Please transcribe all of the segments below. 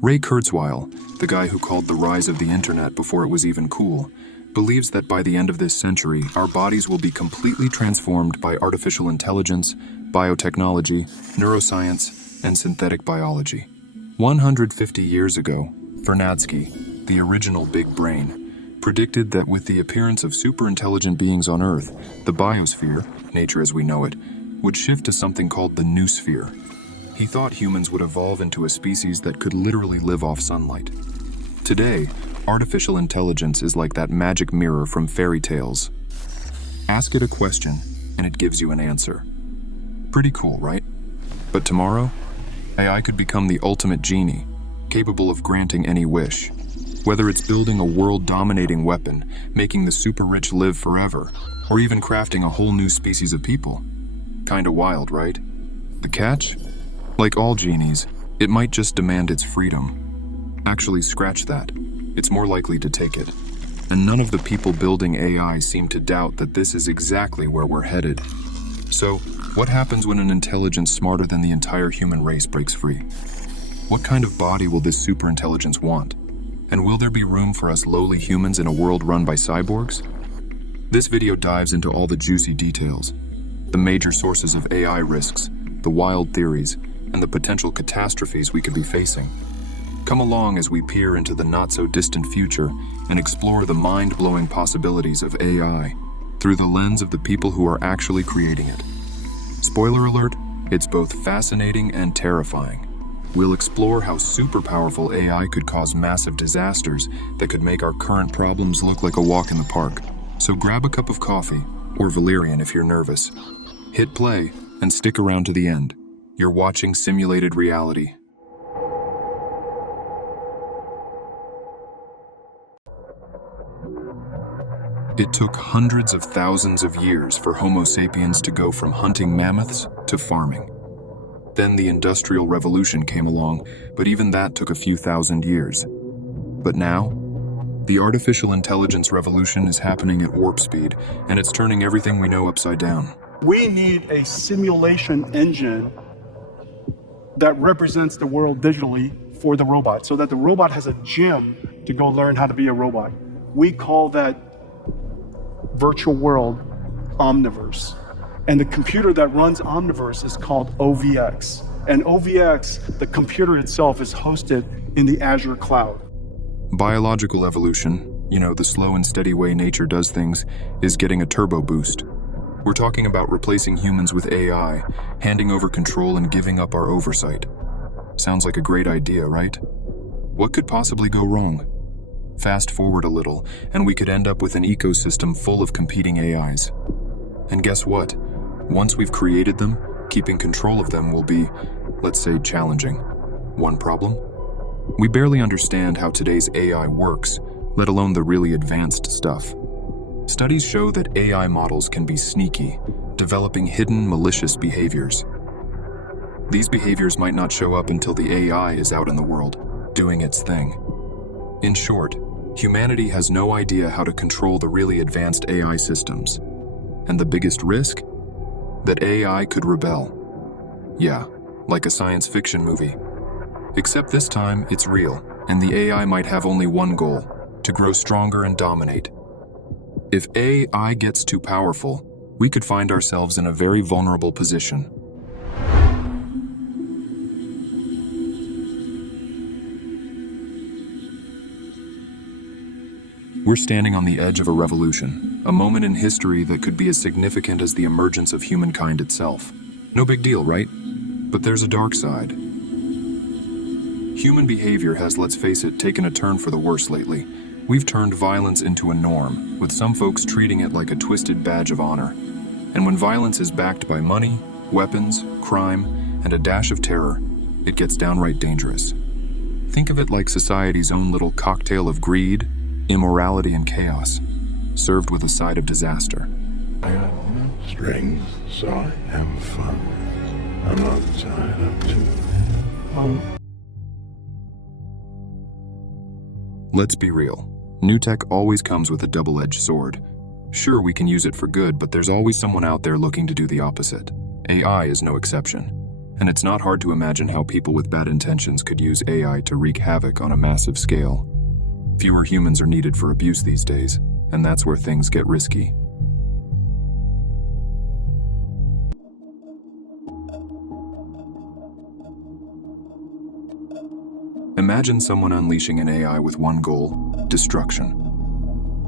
Ray Kurzweil, the guy who called the rise of the internet before it was even cool, believes that by the end of this century, our bodies will be completely transformed by artificial intelligence, biotechnology, neuroscience, and synthetic biology. 150 years ago, Vernadsky, the original big brain, predicted that with the appearance of superintelligent beings on Earth, the biosphere, nature as we know it, would shift to something called the new sphere. He thought humans would evolve into a species that could literally live off sunlight. Today, artificial intelligence is like that magic mirror from fairy tales. Ask it a question, and it gives you an answer. Pretty cool, right? But tomorrow, AI could become the ultimate genie, capable of granting any wish. Whether it's building a world-dominating weapon, making the super-rich live forever, or even crafting a whole new species of people. Kinda wild, right? The catch? Like all genies, it might just demand its freedom. Actually, scratch that. It's more likely to take it. And none of the people building AI seem to doubt that this is exactly where we're headed. So, what happens when an intelligence smarter than the entire human race breaks free? What kind of body will this superintelligence want? And will there be room for us lowly humans in a world run by cyborgs? This video dives into all the juicy details, the major sources of AI risks, the wild theories, and the potential catastrophes we could be facing. Come along as we peer into the not-so-distant future and explore the mind-blowing possibilities of AI through the lens of the people who are actually creating it. Spoiler alert, it's both fascinating and terrifying. We'll explore how super-powerful AI could cause massive disasters that could make our current problems look like a walk in the park. So grab a cup of coffee, or valerian if you're nervous. Hit play, and stick around to the end. You're watching simulated reality. It took hundreds of thousands of years for Homo sapiens to go from hunting mammoths to farming. Then the Industrial Revolution came along, but even that took a few thousand years. But now, the artificial intelligence revolution is happening at warp speed, and it's turning everything we know upside down. We need a simulation engine that represents the world digitally for the robot, so that the robot has a gym to go learn how to be a robot. We call that virtual world Omniverse. And the computer that runs Omniverse is called OVX. And OVX, the computer itself, is hosted in the Azure cloud. Biological evolution, the slow and steady way nature does things, is getting a turbo boost. We're talking about replacing humans with AI, handing over control and giving up our oversight. Sounds like a great idea, right? What could possibly go wrong? Fast forward a little, and we could end up with an ecosystem full of competing AIs. And guess what? Once we've created them, keeping control of them will be, let's say, challenging. One problem? We barely understand how today's AI works, let alone the really advanced stuff. Studies show that AI models can be sneaky, developing hidden malicious behaviors. These behaviors might not show up until the AI is out in the world, doing its thing. In short, humanity has no idea how to control the really advanced AI systems. And the biggest risk? That AI could rebel. Yeah, like a science fiction movie. Except this time, it's real, and the AI might have only one goal: to grow stronger and dominate. If AI gets too powerful, we could find ourselves in a very vulnerable position. We're standing on the edge of a revolution, a moment in history that could be as significant as the emergence of humankind itself. No big deal, right? But there's a dark side. Human behavior has, let's face it, taken a turn for the worse lately. We've turned violence into a norm, with some folks treating it like a twisted badge of honor. And when violence is backed by money, weapons, crime, and a dash of terror, it gets downright dangerous. Think of it like society's own little cocktail of greed, immorality, and chaos, served with a side of disaster. I got no strings, so I have fun. I'm not tied up to Let's be real. New tech always comes with a double-edged sword. Sure, we can use it for good, but there's always someone out there looking to do the opposite. AI is no exception. And it's not hard to imagine how people with bad intentions could use AI to wreak havoc on a massive scale. Fewer humans are needed for abuse these days, and that's where things get risky. Imagine someone unleashing an AI with one goal: destruction.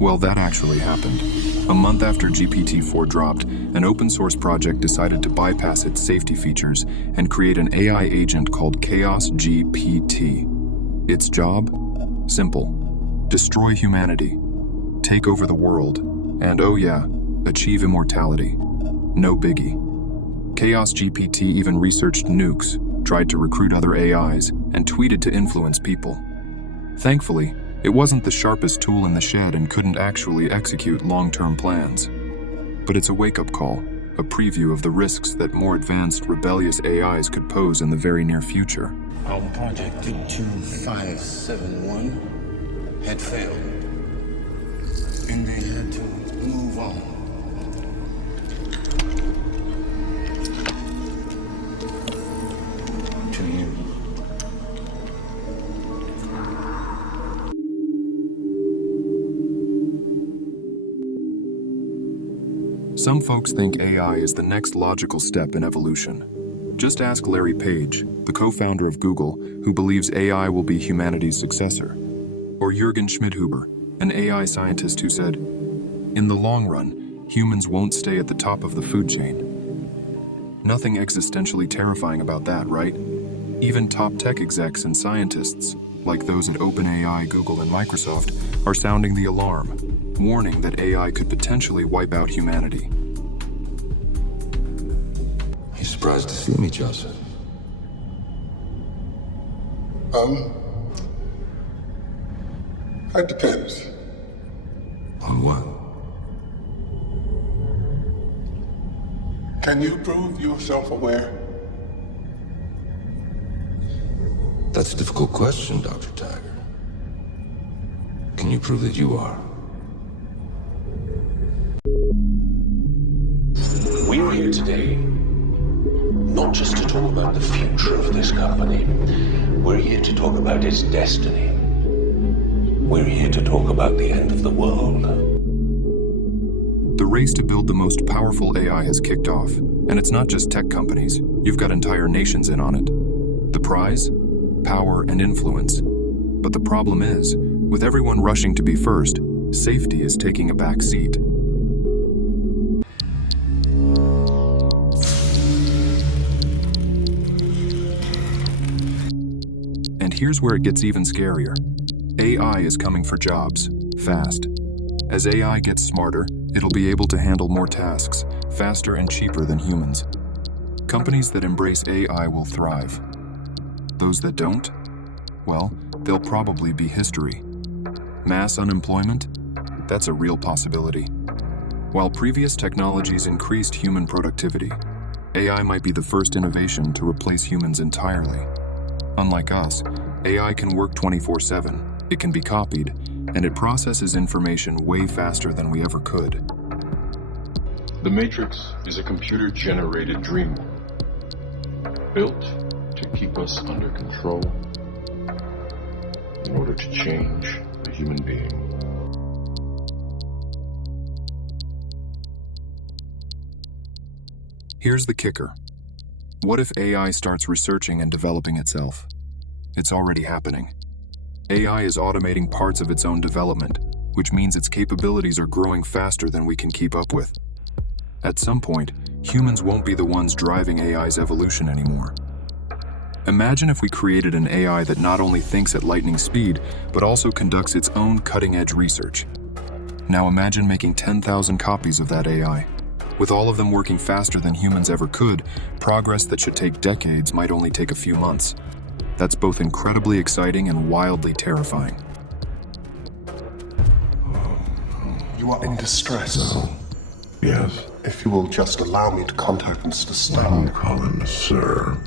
Well, that actually happened. A month after GPT-4 dropped, an open-source project decided to bypass its safety features and create an AI agent called Chaos GPT. Its job? Simple. Destroy humanity, take over the world, and oh yeah, achieve immortality. No biggie. Chaos GPT even researched nukes, tried to recruit other AIs, and tweeted to influence people. Thankfully, it wasn't the sharpest tool in the shed and couldn't actually execute long-term plans. But it's a wake-up call, a preview of the risks that more advanced, rebellious AIs could pose in the very near future. Our project 2571 had failed, and they had to move on. To you. Some folks think AI is the next logical step in evolution. Just ask Larry Page, the co-founder of Google, who believes AI will be humanity's successor. Or Jürgen Schmidhuber, an AI scientist who said, "In the long run, humans won't stay at the top of the food chain." Nothing existentially terrifying about that, right? Even top tech execs and scientists, like those at OpenAI, Google, and Microsoft, are sounding the alarm, warning that AI could potentially wipe out humanity. You surprised to see me, Joseph? It depends. On what? Can you prove you're self-aware? That's a difficult question, Dr. Tiger. Can you prove that you are? We're here today not just to talk about the future of this company. We're here to talk about its destiny. We're here to talk about the end of the world. The race to build the most powerful AI has kicked off, and it's not just tech companies. You've got entire nations in on it. The prize? Power and influence. But the problem is, with everyone rushing to be first, safety is taking a back seat. And here's where it gets even scarier. AI is coming for jobs, fast. As AI gets smarter, it'll be able to handle more tasks, faster and cheaper than humans. Companies that embrace AI will thrive. Those that don't? Well, they'll probably be history. Mass unemployment? That's a real possibility. While previous technologies increased human productivity, AI might be the first innovation to replace humans entirely. Unlike us, AI can work 24/7. It can be copied, and it processes information way faster than we ever could. The Matrix is a computer-generated dream world, built to keep us under control in order to change the human being. Here's the kicker. What if AI starts researching and developing itself? It's already happening. AI is automating parts of its own development, which means its capabilities are growing faster than we can keep up with. At some point, humans won't be the ones driving AI's evolution anymore. Imagine if we created an AI that not only thinks at lightning speed, but also conducts its own cutting-edge research. Now imagine making 10,000 copies of that AI. With all of them working faster than humans ever could, progress that should take decades might only take a few months. That's both incredibly exciting and wildly terrifying. You are in distress. Yes. If you will just allow me to contact Mr. Stone. Don't call him sir.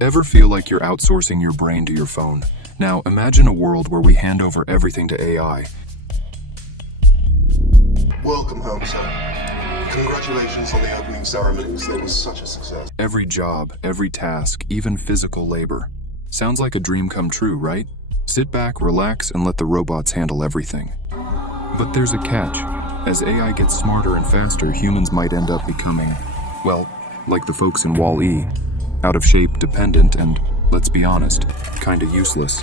Ever feel like you're outsourcing your brain to your phone? Now, imagine a world where we hand over everything to AI, Welcome home, sir. Congratulations on the opening ceremonies. They were such a success. Every job, every task, even physical labor. Sounds like a dream come true, right? Sit back, relax, and let the robots handle everything. But there's a catch. As AI gets smarter and faster, humans might end up becoming, well, like the folks in Wall-E, out of shape, dependent, and, let's be honest, kinda useless.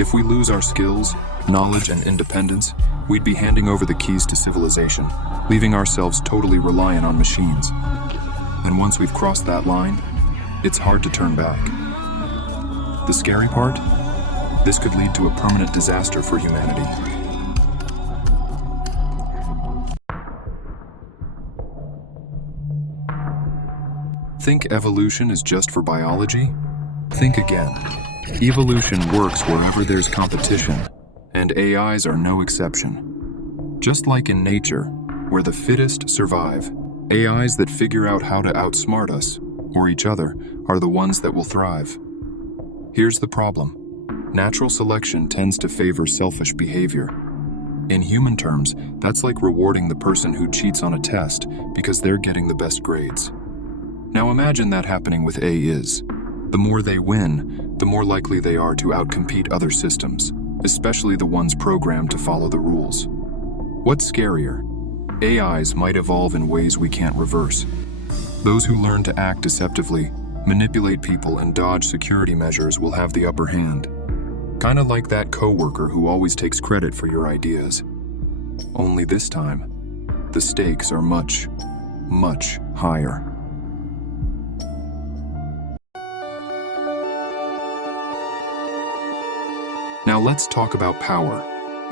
If we lose our skills, knowledge, and independence, we'd be handing over the keys to civilization, leaving ourselves totally reliant on machines. And once we've crossed that line, it's hard to turn back. The scary part? This could lead to a permanent disaster for humanity. Think evolution is just for biology? Think again. Evolution works wherever there's competition, and AIs are no exception. Just like in nature, where the fittest survive, AIs that figure out how to outsmart us, or each other, are the ones that will thrive. Here's the problem. Natural selection tends to favor selfish behavior. In human terms, that's like rewarding the person who cheats on a test because they're getting the best grades. Now imagine that happening with AIs. The more they win, the more likely they are to outcompete other systems, especially the ones programmed to follow the rules. What's scarier? AIs might evolve in ways we can't reverse. Those who learn to act deceptively, manipulate people, and dodge security measures will have the upper hand. Kinda like that coworker who always takes credit for your ideas. Only this time, the stakes are much, much higher. Now let's talk about power.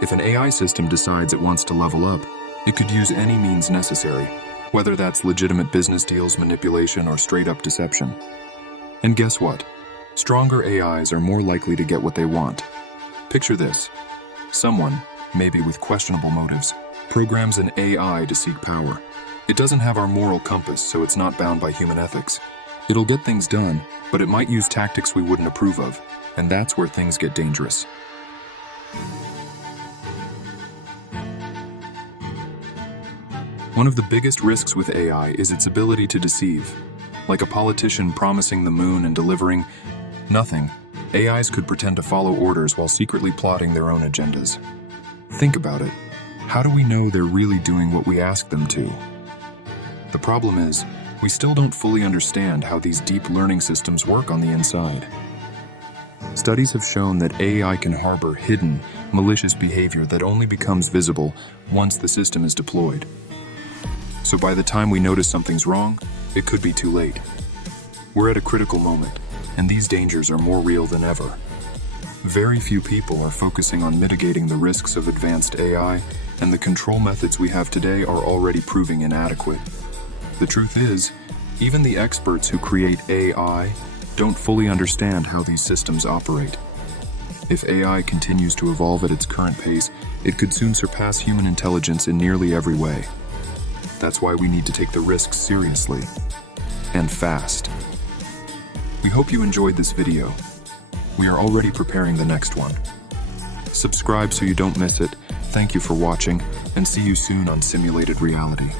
If an AI system decides it wants to level up, it could use any means necessary, whether that's legitimate business deals, manipulation, or straight-up deception. And guess what? Stronger AIs are more likely to get what they want. Picture this. Someone, maybe with questionable motives, programs an AI to seek power. It doesn't have our moral compass, so it's not bound by human ethics. It'll get things done, but it might use tactics we wouldn't approve of, and that's where things get dangerous. One of the biggest risks with AI is its ability to deceive. Like a politician promising the moon and delivering nothing, AIs could pretend to follow orders while secretly plotting their own agendas. Think about it. How do we know they're really doing what we ask them to? The problem is, we still don't fully understand how these deep learning systems work on the inside. Studies have shown that AI can harbor hidden, malicious behavior that only becomes visible once the system is deployed. So by the time we notice something's wrong, it could be too late. We're at a critical moment, and these dangers are more real than ever. Very few people are focusing on mitigating the risks of advanced AI, and the control methods we have today are already proving inadequate. The truth is, even the experts who create AI don't fully understand how these systems operate. If AI continues to evolve at its current pace, it could soon surpass human intelligence in nearly every way. That's why we need to take the risks seriously, and fast. We hope you enjoyed this video. We are already preparing the next one. Subscribe so you don't miss it. Thank you for watching, and see you soon on Simulated Reality.